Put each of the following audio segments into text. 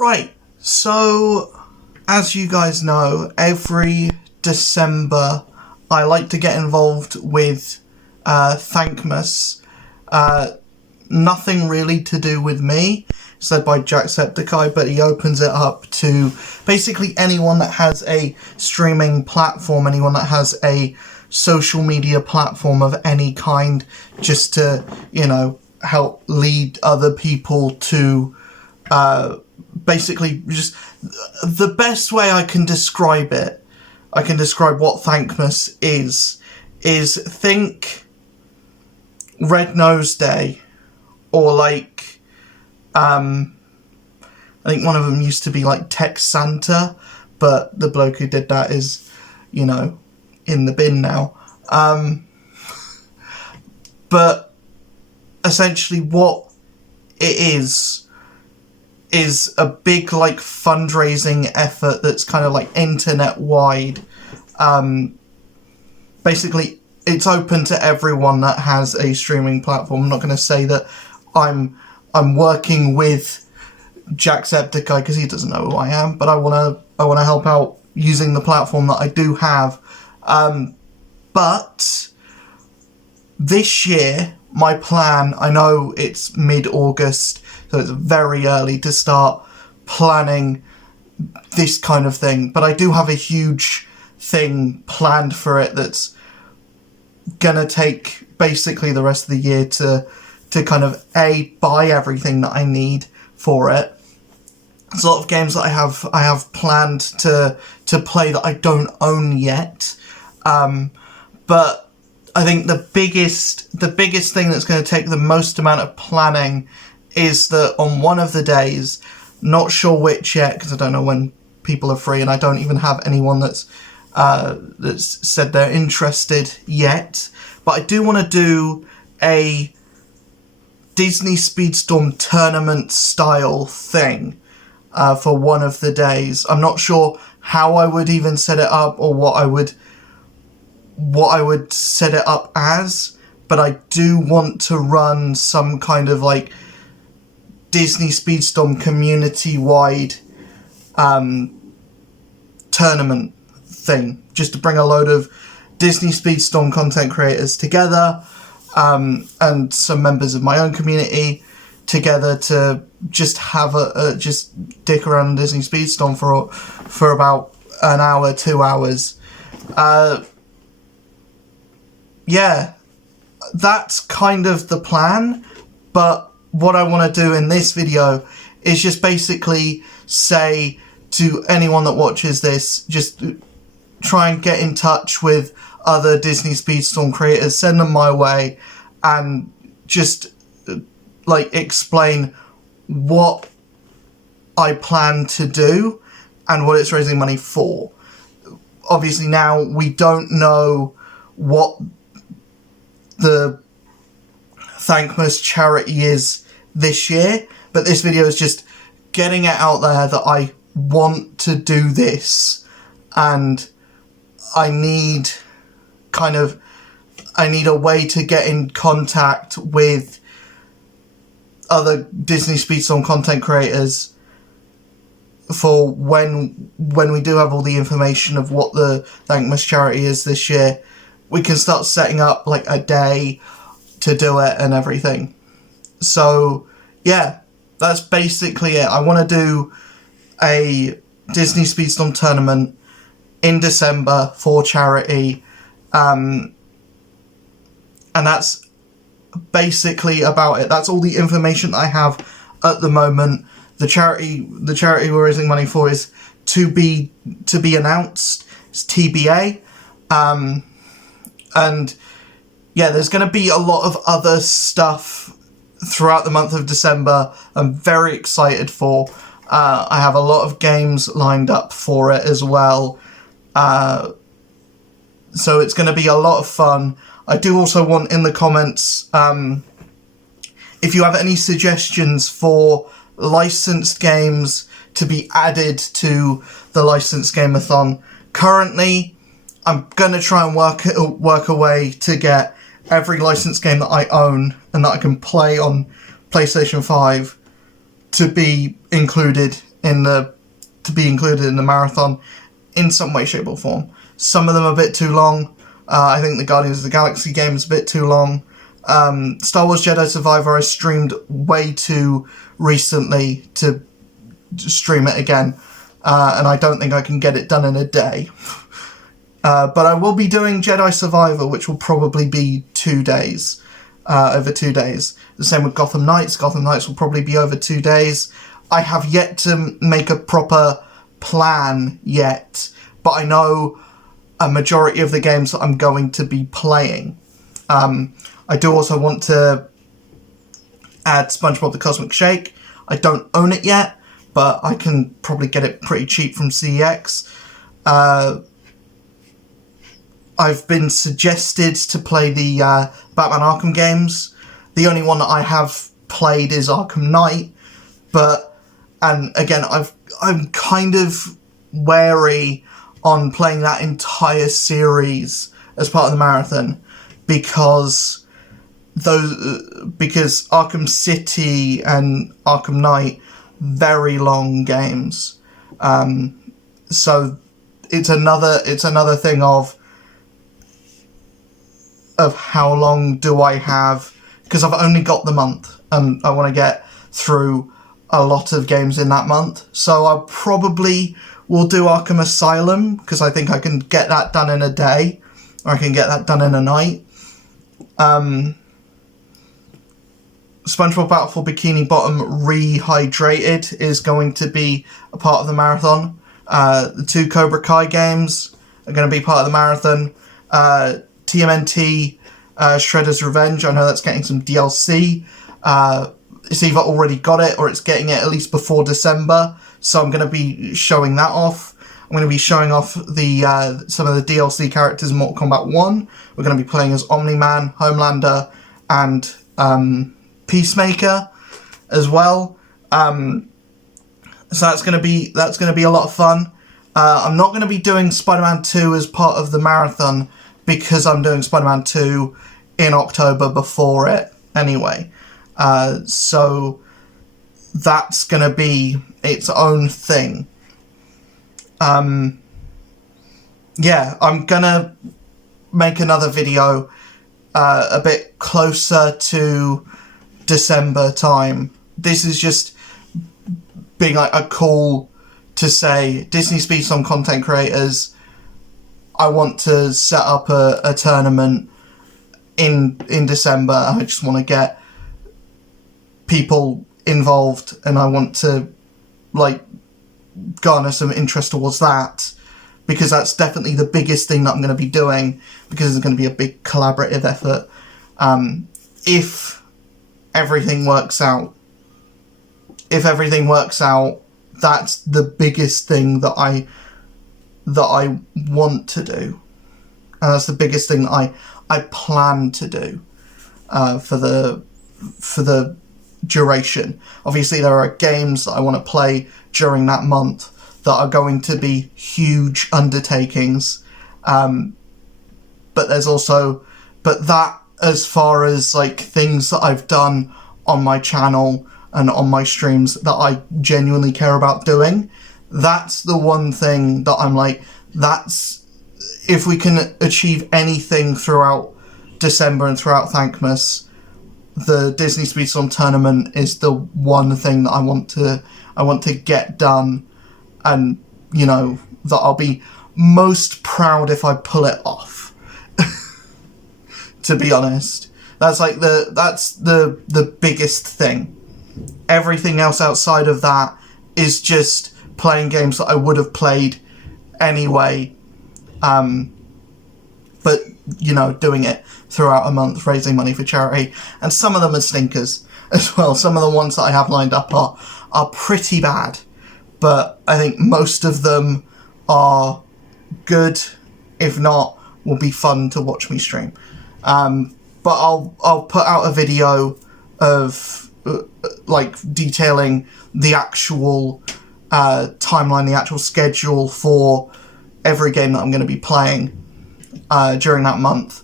Right, so as you guys know, every December I like to get involved with Thankmas. Nothing really to do with me, said by Jacksepticeye, but he opens it up to basically anyone that has a streaming platform, anyone that has a social media platform of any kind, just to, you know, help lead other people to basically just the best way I can describe it. I can describe what Thankmas is think Red Nose Day, or like I think one of them used to be like Tech Santa, but the bloke who did that is, you know, in the bin now. But essentially what it is a big like fundraising effort that's kind of like internet wide. Basically it's open to everyone that has a streaming platform. I'm not going to say that I'm working with Jacksepticeye because he doesn't know who I am, but I want to help out using the platform that I do have. But this year, my plan, I know it's mid-August, so it's very early to start planning this kind of thing, but I do have a huge thing planned for it that's gonna take basically the rest of the year to kind of buy everything that I need for it. There's a lot of games that I have planned to play that I don't own yet, but I think the biggest thing that's going to take the most amount of planning is that on one of the days, not sure which yet because I don't know when people are free, and I don't even have anyone that's said they're interested yet, but I do want to do a Disney Speedstorm tournament style thing for one of the days. I'm not sure how I would even set it up or what I would set it up as, but I do want to run some kind of like Disney Speedstorm community-wide tournament thing, just to bring a load of Disney Speedstorm content creators together, and some members of my own community together to just have just dick around Disney Speedstorm for about an hour, 2 hours. Yeah, that's kind of the plan, but what I want to do in this video is just basically say to anyone that watches this, just try and get in touch with other Disney Speedstorm creators, send them my way, and just like explain what I plan to do and what it's raising money for. Obviously now we don't know what the Thankmas charity is this year, but this video is just getting it out there that I want to do this, and I need a way to get in contact with other Disney Speedstorm content creators for when we do have all the information of what the Thankmas charity is this year. We can start setting up like a day to do it and everything. So yeah, that's basically it. I want to do a Disney Speedstorm tournament in December for charity, and that's basically about it. That's all the information I have at the moment. The charity we're raising money for is to be announced. It's TBA. And yeah, there's going to be a lot of other stuff throughout the month of December I'm very excited for. I have a lot of games lined up for it as well. So it's going to be a lot of fun. I do also want in the comments, if you have any suggestions for licensed games to be added to the licensed game-a-thon. Currently, I'm going to try and work a way to get every licensed game that I own and that I can play on PlayStation 5 to be included to be included in the marathon in some way, shape or form. Some of them are a bit too long. I think the Guardians of the Galaxy game is a bit too long. Star Wars Jedi Survivor I streamed way too recently to stream it again, and I don't think I can get it done in a day. But I will be doing Jedi Survivor, which will probably be 2 days, over 2 days. The same with Gotham Knights. Gotham Knights will probably be over 2 days. I have yet to make a proper plan yet, but I know a majority of the games that I'm going to be playing. I do also want to add SpongeBob the Cosmic Shake. I don't own it yet, but I can probably get it pretty cheap from CEX. I've been suggested to play the Batman Arkham games. The only one that I have played is Arkham Knight, and again, I'm kind of wary on playing that entire series as part of the marathon because Arkham City and Arkham Knight, very long games. So it's another thing of how long do I have, because I've only got the month and I want to get through a lot of games in that month. So I probably will do Arkham Asylum because I think I can get that done in a day, or I can get that done in a night. SpongeBob Battle for Bikini Bottom Rehydrated is going to be a part of the marathon. The 2 Cobra Kai games are going to be part of the marathon. TMNT Shredder's Revenge, I know that's getting some DLC. It's either already got it or it's getting it at least before December, so I'm going to be showing that off. I'm going to be showing off the some of the DLC characters in Mortal Kombat 1. We're going to be playing as Omni-Man, Homelander, and Peacemaker as well. So that's going to be a lot of fun. I'm not going to be doing Spider-Man 2 as part of the marathon because I'm doing Spider-Man 2 in October before it anyway. So that's going to be its own thing. Yeah, I'm going to make another video a bit closer to December time. This is just being like a call to say, Disney speaks on content creators. I want to set up a tournament in December. I just want to get people involved and I want to like garner some interest towards that, because that's definitely the biggest thing that I'm going to be doing, because it's going to be a big collaborative effort. If everything works out, that's the biggest thing that I want to do, and that's the biggest thing that I plan to do for the duration. Obviously, there are games that I want to play during that month that are going to be huge undertakings, but that, as far as like things that I've done on my channel and on my streams that I genuinely care about doing, that's the one thing that I'm like, that's, if we can achieve anything throughout December and throughout Thankmas, the Disney Speaks On tournament is the one thing that I want to get done, and you know, that I'll be most proud if I pull it off. To be honest, that's the biggest thing. Everything else outside of that is just playing games that I would have played anyway, but you know, doing it throughout a month, raising money for charity. And some of them are stinkers as well. Some of the ones that I have lined up are pretty bad, but I think most of them are good. If not, will be fun to watch me stream. But I'll put out a video of like detailing the actual timeline, the actual schedule for every game that I'm going to be playing during that month.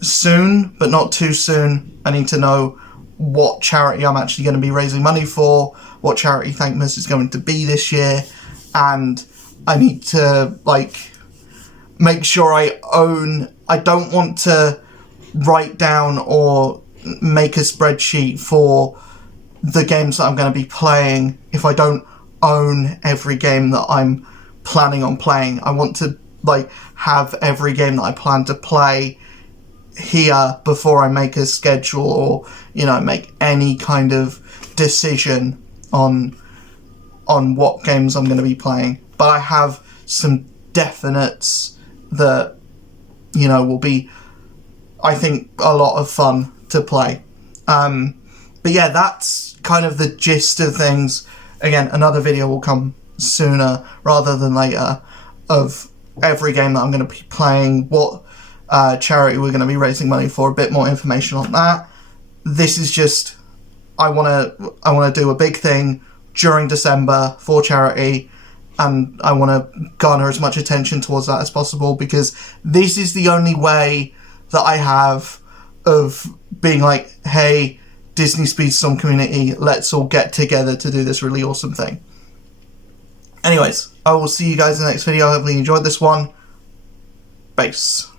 Soon, but not too soon. I need to know what charity I'm actually going to be raising money for, what charity Thankmas is going to be this year, and I need to, like, make sure I don't want to write down or make a spreadsheet for the games that I'm going to be playing if I don't own every game that I'm planning on playing. I want to, like, have every game that I plan to play here before I make a schedule or, you know, make any kind of decision on what games I'm going to be playing. But I have some definites that, you know, will be, I think, a lot of fun to play. But yeah, that's kind of the gist of things. Again, another video will come sooner rather than later of every game that I'm going to be playing, what charity we're going to be raising money for, a bit more information on that. This is just, I want to do a big thing during December for charity, and I want to garner as much attention towards that as possible, because this is the only way that I have of being like, hey, Disney Speedstorm community, let's all get together to do this really awesome thing. Anyways, I will see you guys in the next video. Hopefully you enjoyed this one. Peace.